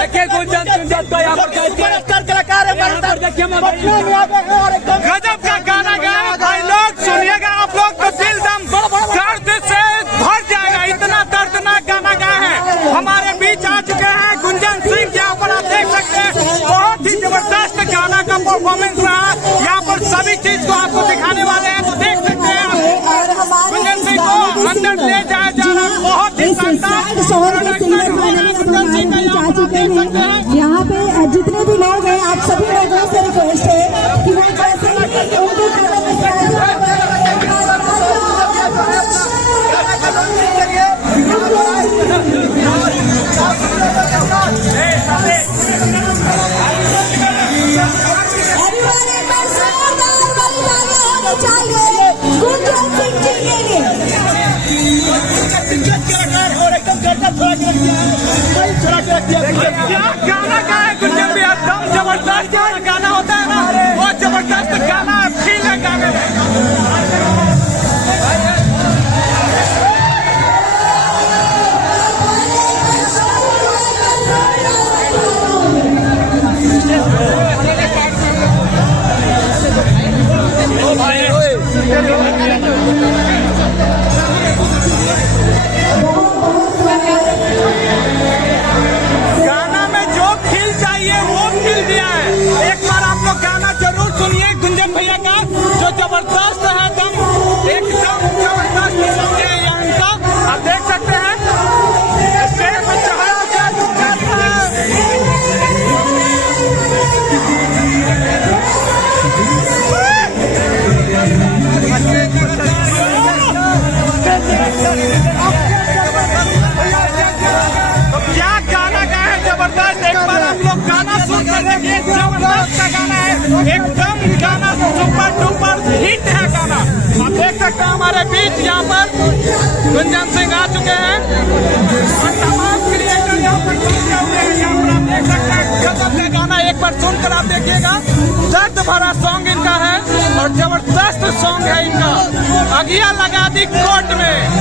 देखिए गुंजन तो यहाँ पर कलाकार है, गजब का गाना गाया भाई लोग, सुनिएगा आप लोग तो दिल दम दर्द से भर जाएगा, इतना दर्दनाक गाना गाया है। हमारे बीच आ चुके हैं गुंजन सिंह, यहाँ पर आप देख सकते हैं बहुत ही जबरदस्त गाना का परफॉर्मेंस रहा। यहाँ पर सभी चीज को आपको दिखाने वाले हैं, तो देख सकते हैं गुंजन सिंह को अंदर ले जाया जा रहा है, बहुत ही शानदार। यहाँ पे जितने भी लोग हैं, आप सभी लोगों से रिक्वेस्ट है कि वो जैसे ही गाना का है गुंजन भी एकदम जबरदस्त गाना होता है ना, बहुत जबरदस्त गाना फील है गाने में। गाना में जो फील चाहिए वो फील दिया है। एक बार आप लोग गाना जरूर सुनिए गुंजन भैया का, जो जबरदस्त है, एकदम जबरदस्त सॉन्ग है यहाँ का। आप देख सकते हैं स्टेज पर चढ़ा क्या गाना गाया है जबरदस्त। एक बार आप लोग गाना सुन कर देखिए, जबरदस्त का गाना है, एकदम गाना सुपर डुपर हिट है गाना। आप देख सकते हैं हमारे बीच यहाँ पर गुंजन सिंह आ चुके हैं और तमाम क्रिएटर यहाँ पर पहुंचे हुए हैं। यहाँ पर आप देख सकते हैं गजब का गाना, एक बार सुनकर आप देखिएगा, दर्द भरा सॉन्ग इनका है और जबरदस्त सॉन्ग है इनका। अगिया लगा दी कोर्ट में।